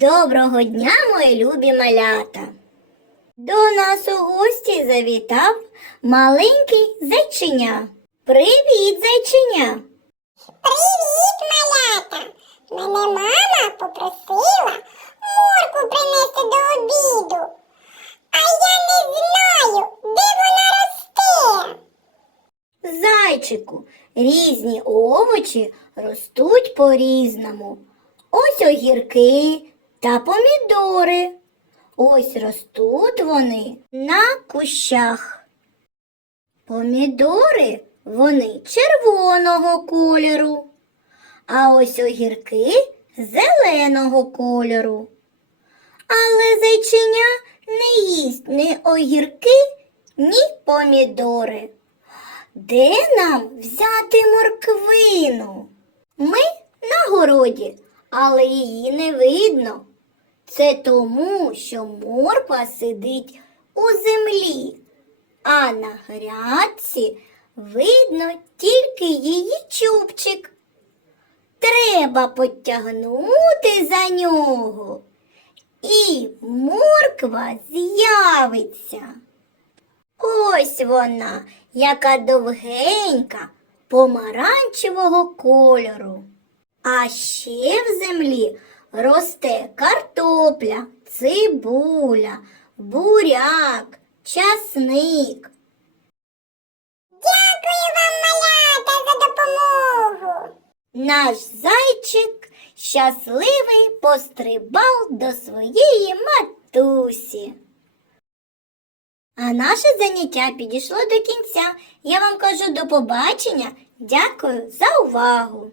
Доброго дня, мої любі малята! До нас у гості завітав маленький зайчиня. Привіт, зайчиня! Привіт, малята! Мене мама попросила морку принести до обіду. А я не знаю, де вона росте. Зайчику, різні овочі ростуть по-різному. Ось огірки та помідори. Ось ростуть вони на кущах. Помідори вони червоного кольору, а ось огірки зеленого кольору. Але зайчиня не їсть ні огірки, ні помідори. Де нам взяти морквину? Ми на городі, але її не видно. Це тому, що морква сидить у землі, а на грядці видно тільки її чубчик. Треба потягнути за нього, і морква з'явиться. Ось вона, яка довгенька, помаранчевого кольору. А ще в землі росте картопля, цибуля, буряк, часник. Дякую вам, малята, за допомогу. Наш зайчик щасливий пострибав до своєї матусі. А наше заняття підійшло до кінця. Я вам кажу до побачення. Дякую за увагу.